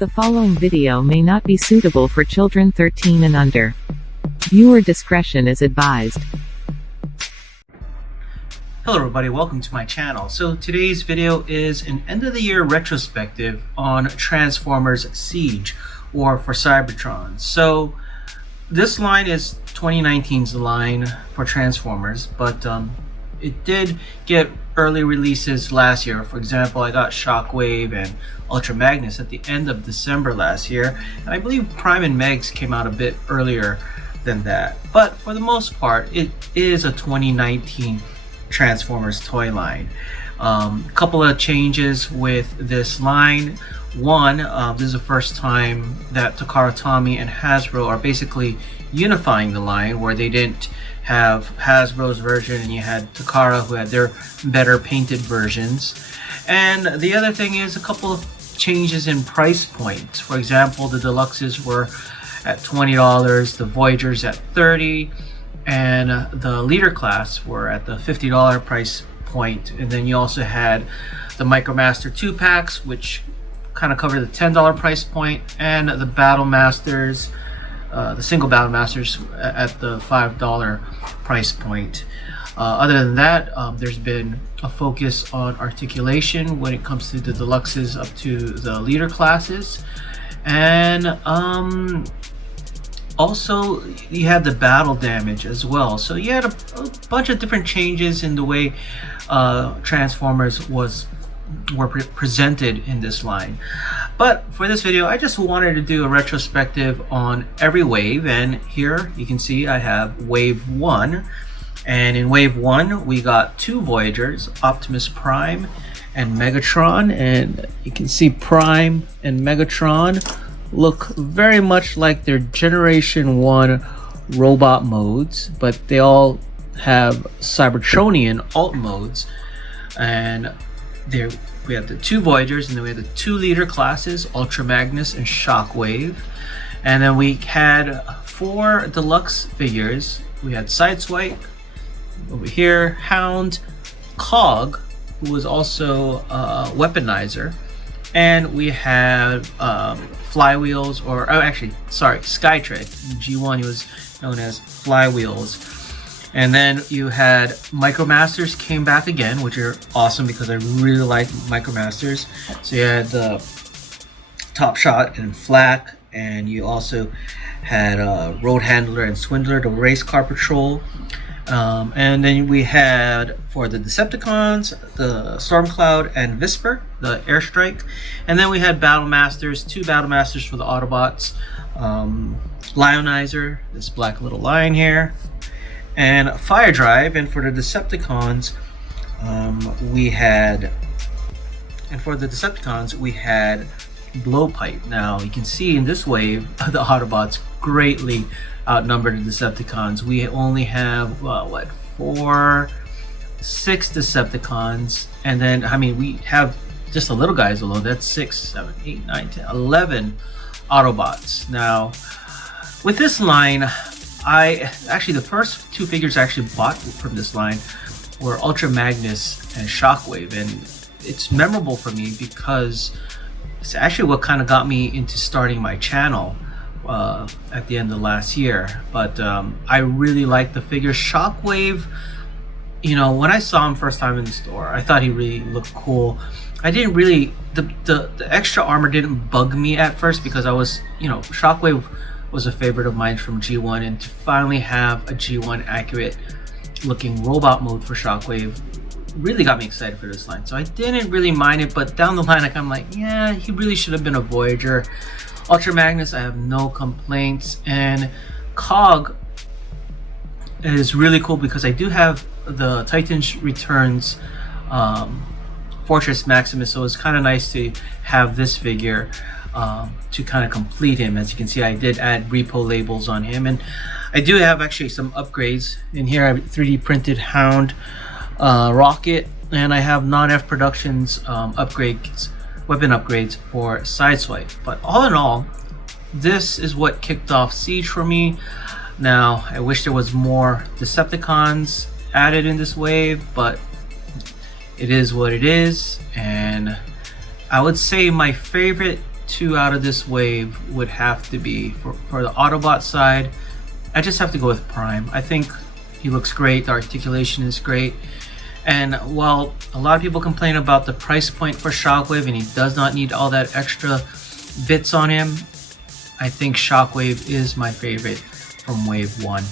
The following video may not be suitable for children 13 and under. Viewer discretion is advised. Hello everybody, welcome to my channel. So today's video is an end of the year retrospective on Transformers Siege, or for Cybertron. So this line is 2019's line for Transformers, but it did get early releases last year. For example, I got Shockwave and Ultra Magnus at the end of December last year, and I believe Prime and Megs came out a bit earlier than that. But for the most part, it is a 2019 Transformers toy line. Couple of changes with this line. One, this is the first time that Takara Tomy and Hasbro are basically unifying the line, where they didn't have Hasbro's version and you had Takara, who had their better painted versions. And the other thing is a couple of changes in price points. For example, the deluxes were at $20, the Voyagers at $30, and the leader class were at the $50 price point. And then you also had the Micromaster 2-packs, which kind of cover the $10 price point, and the Battle Masters, the single Battle Masters, at the $5 price point. Other than that, there's been a focus on articulation when it comes to the deluxes up to the leader classes, and also you had the battle damage as well. So you had a bunch of different changes in the way Transformers were presented in this line. But for this video, I just wanted to do a retrospective on every wave, and here you can see I have wave 1. And in wave 1 we got two Voyagers, Optimus Prime and Megatron, and you can see Prime and Megatron look very much like their Generation 1 robot modes, but they all have Cybertronian alt modes. And there we have the two Voyagers, and then we have the two leader classes, Ultra Magnus and Shockwave. And then we had 4 deluxe figures. We had Sideswipe over here, Hound, Cog, who was also a weaponizer, and we had Flywheels, or actually, sorry, Skytread. In G1 he was known as Flywheels. And then you had Micromasters came back again, which are awesome because I really like Micromasters. So you had the Top Shot and Flak, and you also had Road Handler and Swindler, the Race Car Patrol. And then we had, for the Decepticons, the Stormcloud and Visper, the Airstrike. And then we had Battle Masters, 2 Battle Masters for the Autobots, Lionizer, this black little lion here, and Fire Drive. And for the Decepticons, we had Blowpipe. Now you can see in this wave the Autobots greatly outnumbered the Decepticons. We only have 6 Decepticons, and then we have just the little guys alone. That's 6, 7, 8, 9, 10, 11 Autobots. Now with this line, the first 2 figures I actually bought from this line were Ultra Magnus and Shockwave, and it's memorable for me because it's actually what kind of got me into starting my channel at the end of last year. But I really like the figure. Shockwave, when I saw him first time in the store, I thought he really looked cool. I didn't really, the extra armor didn't bug me at first because I was, Shockwave was a favorite of mine from G1, and to finally have a G1 accurate looking robot mode for Shockwave really got me excited for this line. So I didn't really mind it, but down the line I'm like, yeah, he really should have been a Voyager. Ultra Magnus, I have no complaints, and Cog is really cool because I do have the Titans Returns Fortress Maximus, so it's kind of nice to have this figure to kind of complete him. As you can see, I did add repo labels on him, and I do have actually some upgrades in here. I have 3D printed Hound, Rocket, and I have Non-F Productions weapon upgrades for Sideswipe. But all in all, this is what kicked off Siege for me. Now I wish there was more Decepticons added in this wave, but it is what it is. And I would say my favorite 2 out of this wave would have to be for the Autobot side. I just have to go with Prime. I think he looks great. The articulation is great. And while a lot of people complain about the price point for Shockwave and he does not need all that extra bits on him, I think Shockwave is my favorite from Wave 1.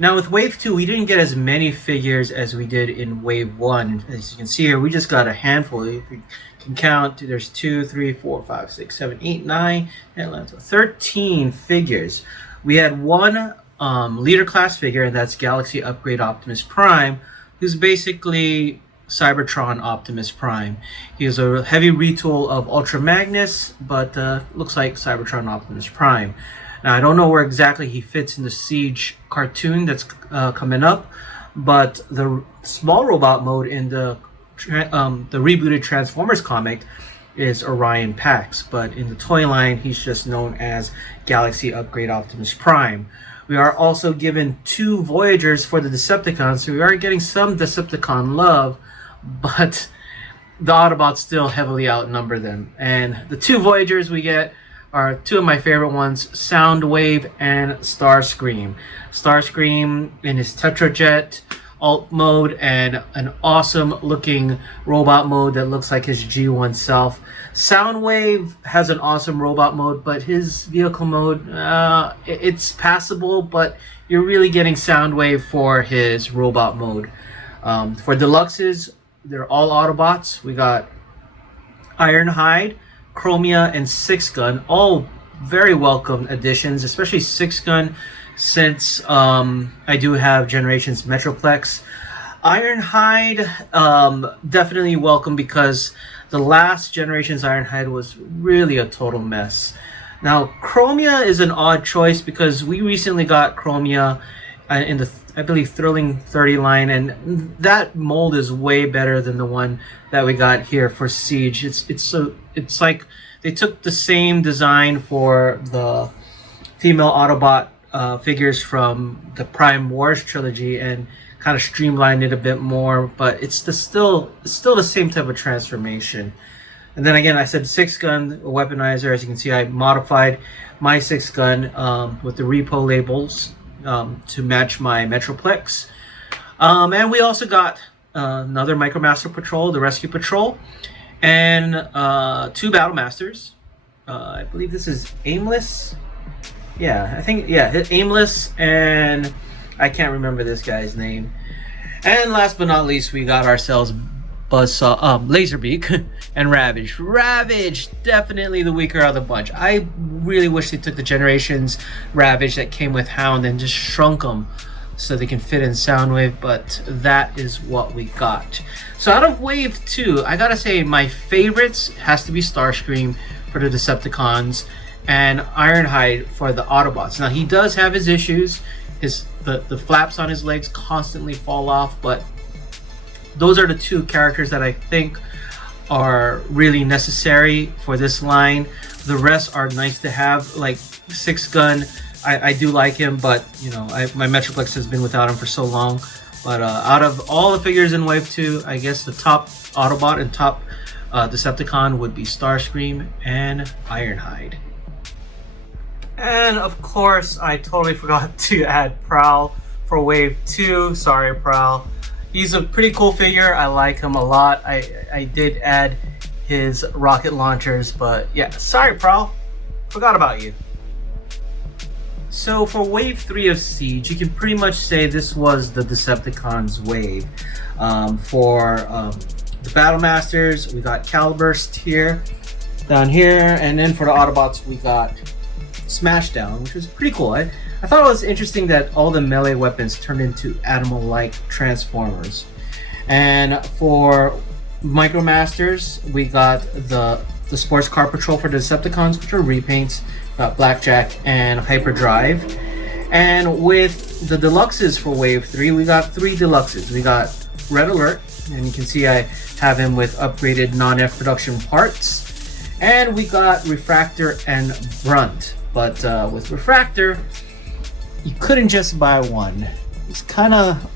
Now with Wave 2, we didn't get as many figures as we did in Wave 1. As you can see here, we just got a handful. If you can count, there's 2, 3, 4, 5, 6, 7, 8, 9, 10, 11, 12, 13 figures. We had one leader class figure, and that's Galaxy Upgrade Optimus Prime, who's basically Cybertron Optimus Prime. He is a heavy retool of Ultra Magnus, but looks like Cybertron Optimus Prime. Now I don't know where exactly he fits in the Siege cartoon that's coming up, but the small robot mode in the rebooted Transformers comic is Orion Pax, but in the toy line he's just known as Galaxy Upgrade Optimus Prime. We are also given 2 Voyagers for the Decepticons, so we are getting some Decepticon love, but the Autobots still heavily outnumber them. And the 2 Voyagers we get are 2 of my favorite ones, Soundwave and Starscream. Starscream in his Tetrajet alt mode and an awesome looking robot mode that looks like his G1 self. Soundwave has an awesome robot mode, but his vehicle mode, it's passable, but you're really getting Soundwave for his robot mode. For Deluxes, they're all Autobots. We got Ironhide, Chromia, and Six Gun, all very welcome additions, especially Six Gun, since I do have Generations Metroplex. Ironhide, definitely welcome because the last Generations Ironhide was really a total mess. Now, Chromia is an odd choice because we recently got Chromia in the, I believe, Thrilling 30 line, and that mold is way better than the one that we got here for Siege. It's like they took the same design for the female Autobot figures from the Prime Wars trilogy and kind of streamlined it a bit more, but it's still the same type of transformation. And then again, I said Six Gun weaponizer. As you can see, I modified my Six Gun with the repo labels to match my Metroplex. And we also got another Micromaster Patrol, the Rescue Patrol, and 2 Battle Masters. I believe this is Aimless. Yeah, I think, yeah, Aimless, and I can't remember this guy's name. And last but not least, we got ourselves Buzzsaw, Laserbeak, and Ravage. Ravage, definitely the weaker of the bunch. I really wish they took the Generations Ravage that came with Hound and just shrunk them so they can fit in Soundwave, but that is what we got. So out of Wave 2, I gotta say my favorites has to be Starscream for the Decepticons and Ironhide for the Autobots. Now he does have his issues. The flaps on his legs constantly fall off, but those are the 2 characters that I think are really necessary for this line. The rest are nice to have, like Six Gun. I do like him, but you know, my Metroplex has been without him for so long. But out of all the figures in Wave 2, I guess the top Autobot and top Decepticon would be Starscream and Ironhide. And of course, I totally forgot to add Prowl for Wave 2. Sorry, Prowl. He's a pretty cool figure. I like him a lot. I did add his rocket launchers, but yeah, sorry, Prowl. Forgot about you. So for Wave 3 of Siege, you can pretty much say this was the Decepticons wave. For the Battle Masters, we got Caliburst here, down here, and then for the Autobots, we got Smashdown, which was pretty cool. I thought it was interesting that all the melee weapons turned into animal-like transformers. And for Micromasters, we got the Sports Car Patrol for the Decepticons, which are repaints. Got Blackjack and Hyperdrive. And with the Deluxes for Wave 3, we got 3 Deluxes. We got Red Alert, and you can see I have him with upgraded non-F production parts. And we got Refractor and Brunt. But with Refractor, you couldn't just buy one. It's kind of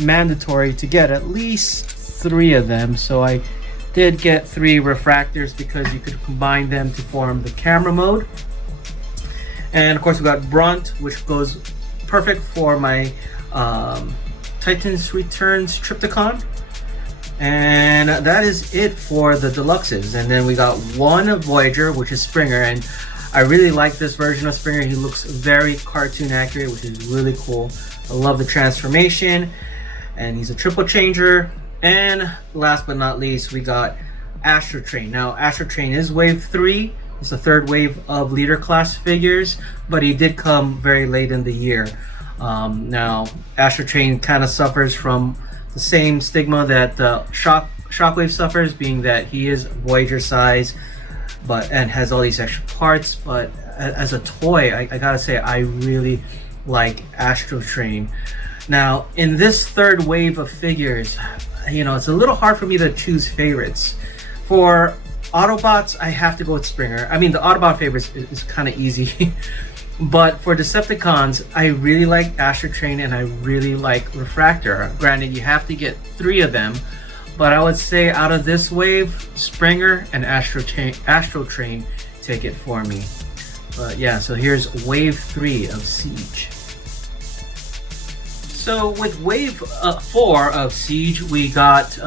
mandatory to get at least 3 of them, so I did get 3 refractors because you could combine them to form the camera mode. And of course we got Brunt, which goes perfect for my Titans Returns Trypticon. And that is it for the deluxes. And then we got one Voyager, which is Springer, and I really like this version of Springer. He looks very cartoon accurate, which is really cool. I love the transformation, and he's a triple changer. And last but not least, we got Astro Train. Now, Astro Train is wave 3. It's the 3rd wave of leader class figures, but he did come very late in the year. Now, Astro Train kind of suffers from the same stigma that Shockwave suffers, being that he is Voyager size, and has all these extra parts. But as a toy, I gotta say, I really like Astro Train. Now, in this 3rd wave of figures, it's a little hard for me to choose favorites. For Autobots, I have to go with Springer. I mean, the Autobot favorites is kind of easy. But for Decepticons, I really like Astro Train and I really like Refractor. Granted, you have to get 3 of them, but I would say out of this wave, Springer and Astro Train take it for me. But yeah, so here's wave 3 of Siege. So with wave 4 of Siege, we got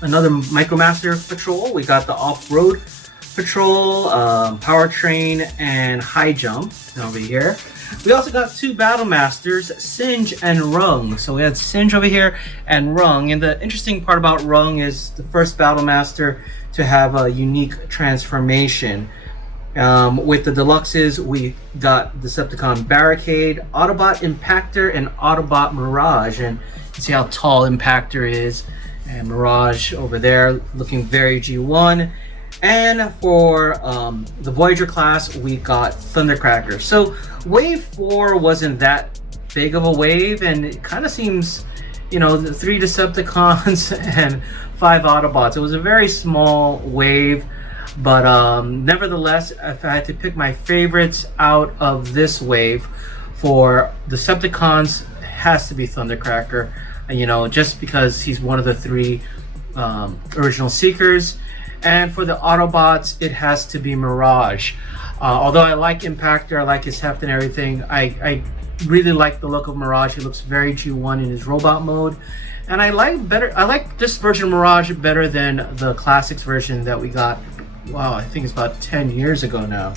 another Micromaster Patrol. We got the Off-Road Patrol, Powertrain, and High Jump over here. We also got 2 Battle Masters, Singe and Rung. So we had Singe over here and Rung. And the interesting part about Rung is the first Battle Master to have a unique transformation. With the deluxes, we got Decepticon Barricade, Autobot Impactor, and Autobot Mirage. And you can see how tall Impactor is, and Mirage over there looking very G1. And for the Voyager class, we got Thundercracker. So wave 4 wasn't that big of a wave, and it kind of seems, the 3 Decepticons and 5 Autobots. It was a very small wave, but nevertheless, if I had to pick my favorites out of this wave for Decepticons, it has to be Thundercracker. Just because he's one of the 3 original Seekers. And for the Autobots, it has to be Mirage. Although I like Impactor, I like his heft and everything, I really like the look of Mirage. He looks very G1 in his robot mode. And I like this version of Mirage better than the Classics version that we got, wow, I think it's about 10 years ago now.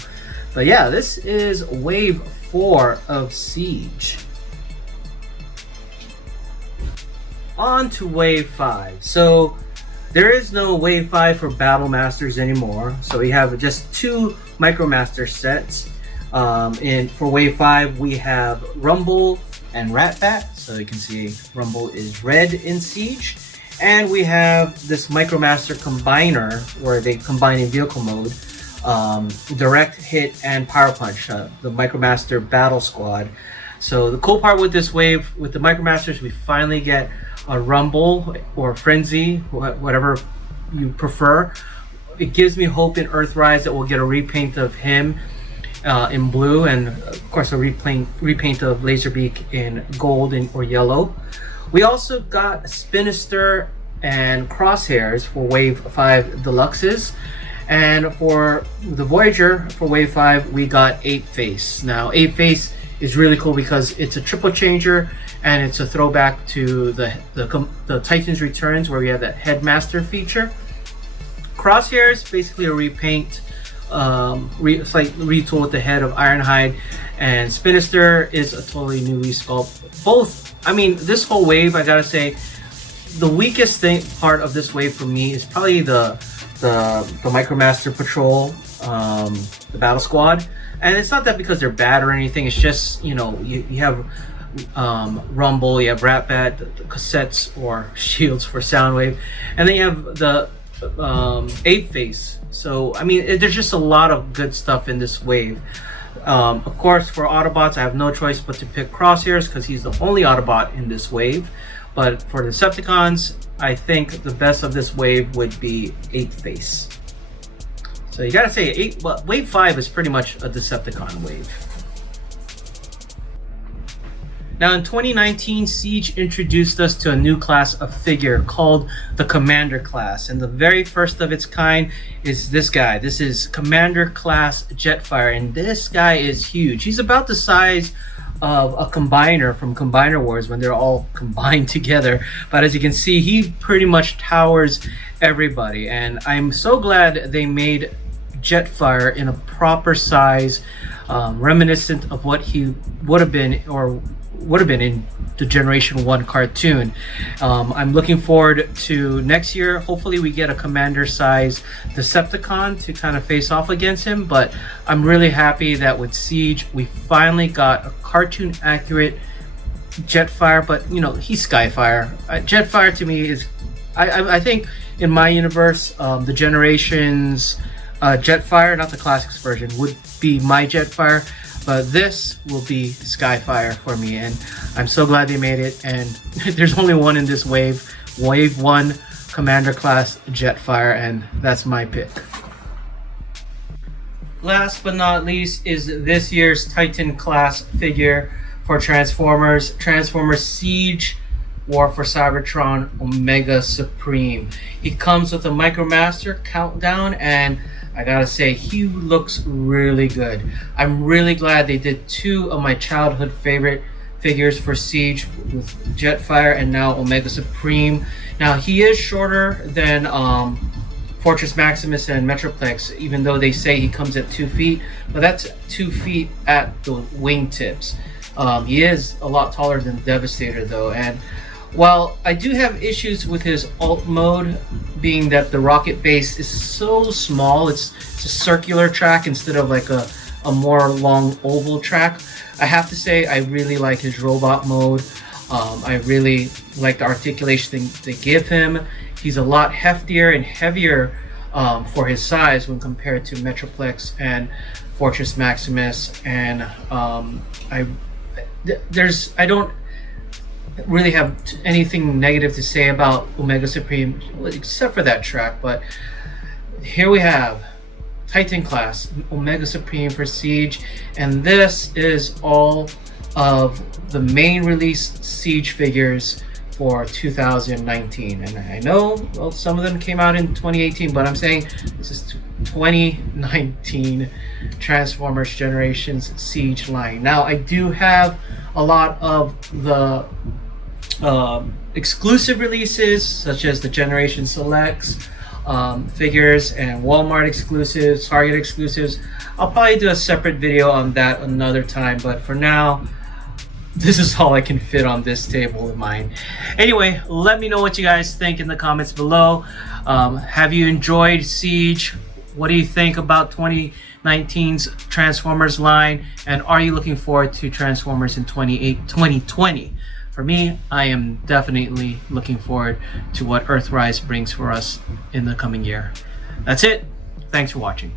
But yeah, this is wave 4 of Siege. On to wave 5. So there is no wave 5 for Battle Masters anymore, so we have just 2 Micromaster sets. For wave 5, we have Rumble and Ratbat. So you can see Rumble is red in Siege. And we have this Micromaster Combiner, where they combine in vehicle mode, Direct Hit and Power Punch, the Micromaster Battle Squad. So the cool part with this wave, with the Micromasters, we finally get a Rumble or Frenzy, whatever you prefer. It gives me hope in Earthrise that we'll get a repaint of him in blue, and of course a repaint of Laserbeak in gold or yellow. We also got Spinister and Crosshairs for wave 5 deluxes. And for the Voyager, for wave 5, we got Ape Face. Now, Ape Face is really cool because it's a triple changer, and it's a throwback to the Titans Returns, where we have that Headmaster feature. Crosshairs, basically a repaint, it's like retool with the head of Ironhide, and Spinister is a totally new resculpt. Both, I mean, this whole wave, I gotta say, the weakest part of this wave for me is probably the Micromaster Patrol, the Battle Squad. And it's not that because they're bad or anything, it's just, you have Rumble, you have Ratbat, the cassettes or shields for Soundwave, and then you have the Ape Face. So, I mean, there's just a lot of good stuff in this wave. Of course, for Autobots, I have no choice but to pick Crosshairs because he's the only Autobot in this wave. But for Decepticons, I think the best of this wave would be Ape Face. So you gotta say, wave 5 is pretty much a Decepticon wave. Now in 2019, Siege introduced us to a new class of figure called the Commander class, and the very first of its kind is this guy. This is Commander class Jetfire, and this guy is huge. He's about the size of a combiner from Combiner Wars when they're all combined together, but as you can see, he pretty much towers everybody, and I'm so glad they made Jetfire in a proper size, reminiscent of what he would have been in the Generation 1 cartoon. I'm looking forward to next year. Hopefully we get a commander size Decepticon to kind of face off against him, but I'm really happy that with Siege we finally got a cartoon accurate Jetfire, but you know, he's Skyfire. Jetfire to me is, I think in my universe, the Generations Jetfire, not the classics version, would be my Jetfire, but this will be Skyfire for me, and I'm so glad they made it. And there's only one in this wave 1 Commander class Jetfire, and that's my pick. Last but not least is this year's Titan class figure for Transformers Siege War for Cybertron Omega Supreme. He comes with a Micromaster countdown, and I gotta say, he looks really good. I'm really glad they did 2 of my childhood favorite figures for Siege with Jetfire and now Omega Supreme. Now he is shorter than Fortress Maximus and Metroplex, even though they say he comes at 2 feet, but that's 2 feet at the wingtips. He is a lot taller than Devastator though, and while I do have issues with his alt mode, being that the rocket base is so small, it's a circular track instead of like a more long oval track, I have to say I really like his robot mode. I really like the articulation they give him. He's a lot heftier and heavier for his size when compared to Metroplex and Fortress Maximus, and I don't really have anything negative to say about Omega Supreme except for that track. But here we have Titan class Omega Supreme for Siege, and this is all of the main release Siege figures for 2019. And I know, well, some of them came out in 2018, but I'm saying this is 2019 Transformers Generations Siege line. Now I do have a lot of the exclusive releases, such as the Generation Selects figures and Walmart exclusives, Target exclusives. I'll probably do a separate video on that another time, but for now, this is all I can fit on this table of mine. Anyway, let me know what you guys think in the comments below. Have you enjoyed Siege? What do you think about 2019's Transformers line? And are you looking forward to Transformers in 2020? For me, I am definitely looking forward to what Earthrise brings for us in the coming year. That's it. Thanks for watching.